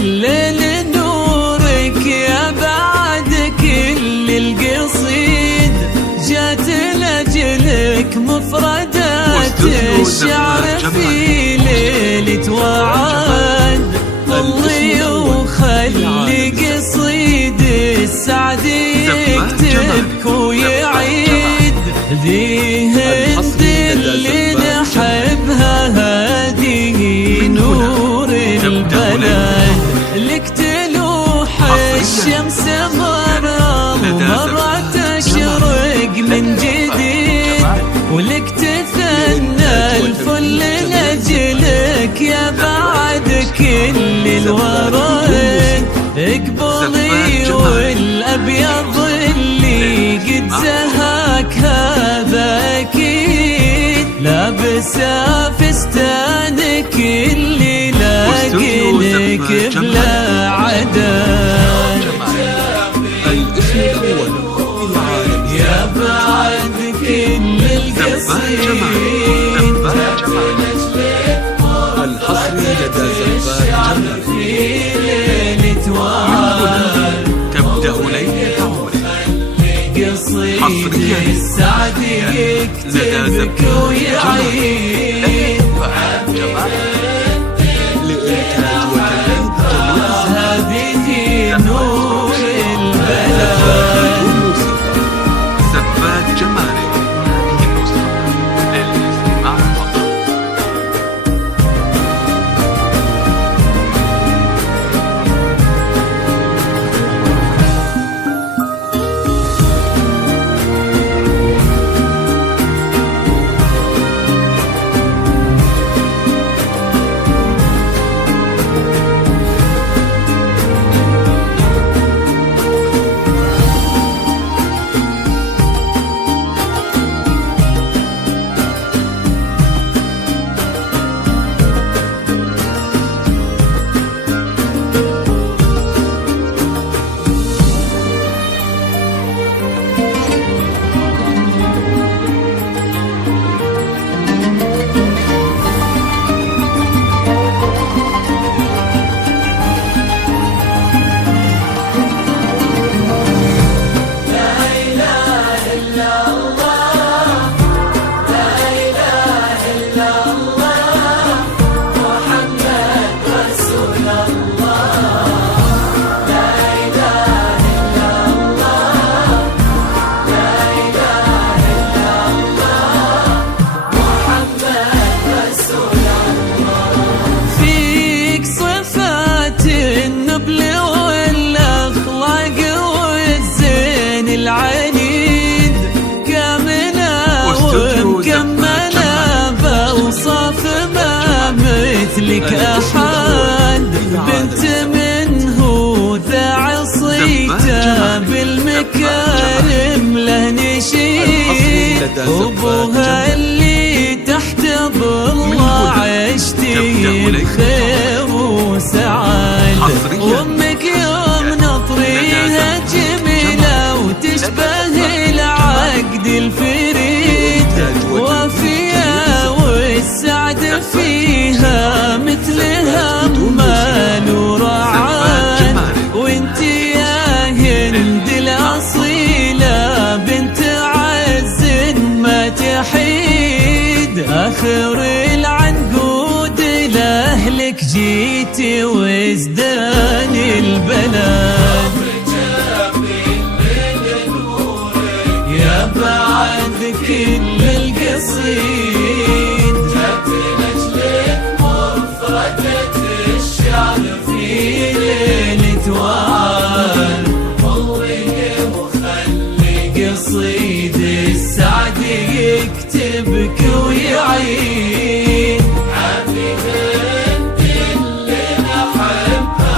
الليل نورك يا بعد كل القصيد، جات لأجلك مفردات الشعر في ليلة وعد. طلي وخلي قصيد السعد يكتبك ويعيد، ذي هند اللي نحبها هذه نور البلد، لك تلوح الشمس مرة تشرق من جديد، ولك تثنى الفل لأجلك يا بعد كل الورد. اقبلي والأبيض اللي قد زهاك هذا أكيد، لابسة فستانك اللي لاقيلك بلا عدد. الاسم الأول يا بعد كل القصيد، الحصري لدى زبات في ليلة وعد. تبدأ ليلة عمرك قصيد السعد يكتبك ويعيد، لإنتاج وتنفيذ هذه نور البلد. زبات جمالك، هذه النسخة للاستماع فقط. العنيد كاملة ومكملة بأوصاف ما مثلك أحد، بنت منه ذا عصيته بالمكارم له نشيد، أبوها اللي تحت بالله عشتي بخير وسعاد، وأمك يوم نطريها جميلة وتشبه العقد الفريد، وفيها والسعد فيها مثلها مال ورعاد، وانت يا هند الأصيلة بنت عز ما تحيد، آخر العنقود لأهلك جيتي وازدان البلد. يا بعد كل القصيد جات لأجلك مفردة الشعر في ليلة وعد، طلي وخلي قصيد السعد يكتبك ويعيد، عافيك انت اللي نحبها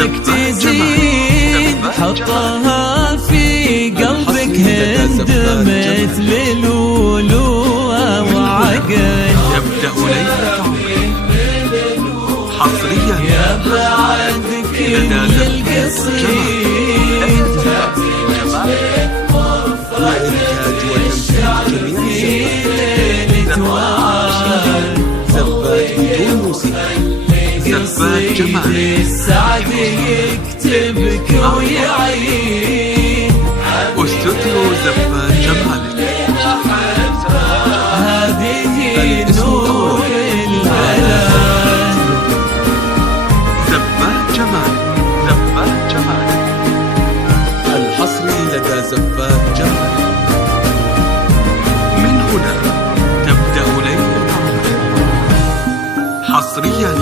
عمرك تزيد حطها في قلبك هند مثل لولوة وعقل تبدأ ليلة حصريا يا بعد كل القصيد والإنتاج والتمثيل جميعا زبات بدون موسيقى زبات جمال السعد يكتبك ويعين استوديو زبات جمال هذه نور البلد زبات جمال زبات جمال الحصري لدى زبات جمال. من هنا تبدأ ليلة حصريا